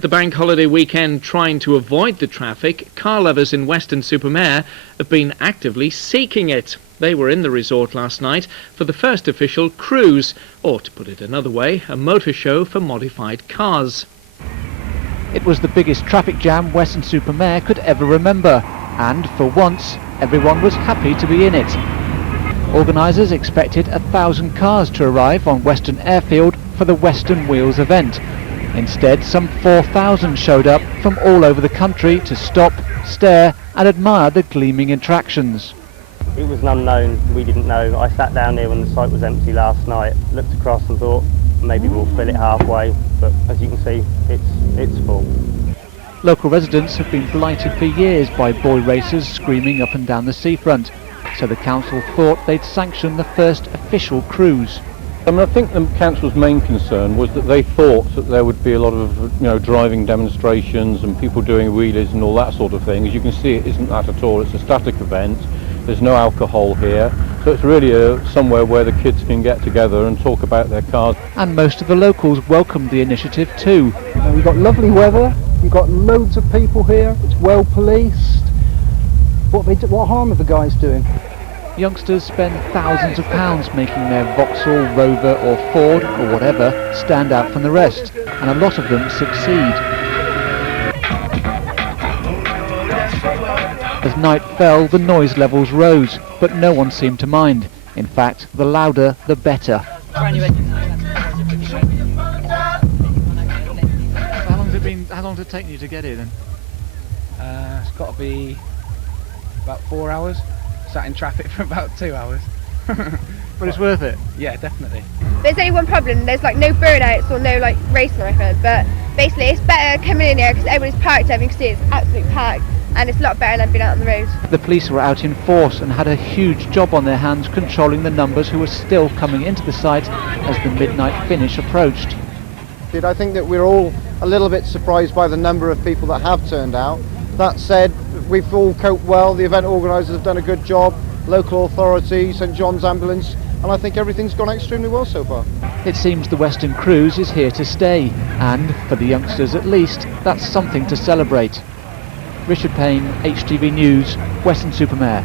The bank holiday weekend, trying to avoid the traffic, car lovers in Weston-super-Mare have been actively seeking it. They were in the resort last night for the first official cruise, or to put it another way, a motor show for modified cars. It was the biggest traffic jam Weston-super-Mare could ever remember, and for once everyone was happy to be in it. Organisers expected 1,000 cars to arrive on Weston Airfield for the Weston Wheels event. Instead, some 4,000 showed up from all over the country to stop, stare and admire the gleaming attractions. It was an unknown, we didn't know. I sat down here when the site was empty last night, looked across and thought maybe we'll fill it halfway, but as you can see, it's full. Local residents have been blighted for years by boy racers screaming up and down the seafront, so the council thought they'd sanction the first official cruise. I think the council's main concern was that they thought that there would be a lot of driving demonstrations and people doing wheelies and all that sort of thing. As you can see, it isn't that at all. It's a static event. There's no alcohol here, so it's really somewhere where the kids can get together and talk about their cars. And most of the locals welcomed the initiative too. We've got lovely weather, we've got loads of people here, it's well policed. What harm are the guys doing? Youngsters spend thousands of pounds making their Vauxhall, Rover or Ford or whatever stand out from the rest, and a lot of them succeed. As night fell, the noise levels rose, but no one seemed to mind. In fact, the louder, the better. How long did it take you to get here then? It's got to be about 4 hours. Sat in traffic for about 2 hours. But it's worth it? Yeah, definitely. There's only one problem, there's like no burnouts or no like racing or anything, but basically it's better coming in here because everybody's parked there. You can see it's absolutely packed and it's a lot better than being out on the road. The police were out in force and had a huge job on their hands controlling the numbers who were still coming into the site as the midnight finish approached. I think that we're all a little bit surprised by the number of people that have turned out. That said, we've all coped well, the event organisers have done a good job, local authority, St John's Ambulance, and I think everything's gone extremely well so far. It seems the Western Cruise is here to stay, and, for the youngsters at least, that's something to celebrate. Richard PAYNE, HTV News, Weston-super-Mare.